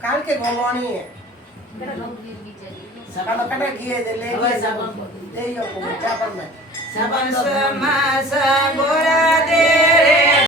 કાલ કે ગોમણી હે સબાનો કને ગીએ દે લે ગીએ સાબન દે યો કો ચા પર મે સાબન સમા સબોરા દે રે